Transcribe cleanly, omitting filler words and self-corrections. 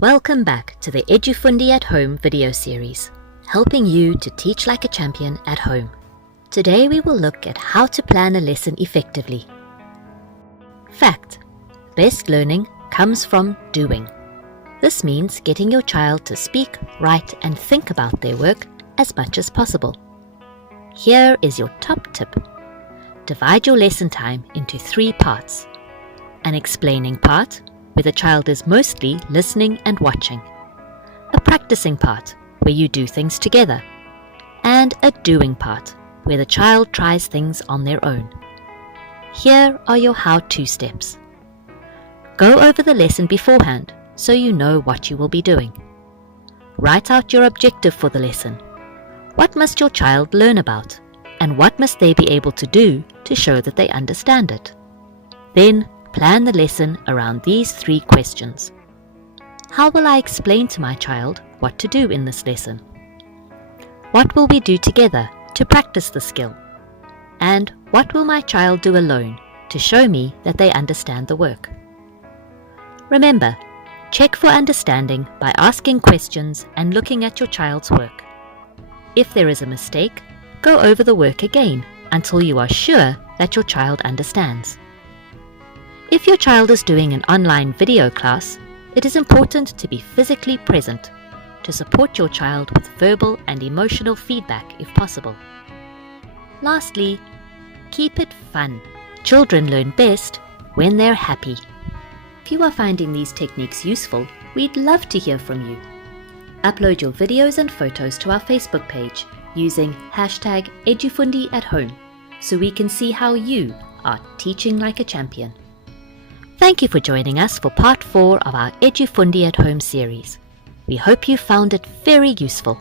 Welcome back to the Edufundi at Home video series, helping you to teach like a champion at home. Today we will look at how to plan a lesson effectively. Fact: best learning comes from doing. This means getting your child to speak, write, and think about their work as much as possible. Here is your top tip. Divide your lesson time into 3 parts. An explaining part, where the child is mostly listening and watching. A practicing part, where you do things together. And a doing part, where the child tries things on their own. Here are your how-to steps. Go over the lesson beforehand, so you know what you will be doing. Write out your objective for the lesson. What must your child learn about? And what must they be able to do to show that they understand it? Then, plan the lesson around these 3 questions. How will I explain to my child what to do in this lesson? What will we do together to practice the skill? And what will my child do alone to show me that they understand the work? Remember, check for understanding by asking questions and looking at your child's work. If there is a mistake, go over the work again until you are sure that your child understands. If your child is doing an online video class, it is important to be physically present to support your child with verbal and emotional feedback if possible. Lastly, keep it fun. Children learn best when they're happy. If you are finding these techniques useful, we'd love to hear from you. Upload your videos and photos to our Facebook page using #EdufundiAtHome so we can see how you are teaching like a champion. Thank you for joining us for part 4 of our Edufundi at Home series. We hope you found it very useful.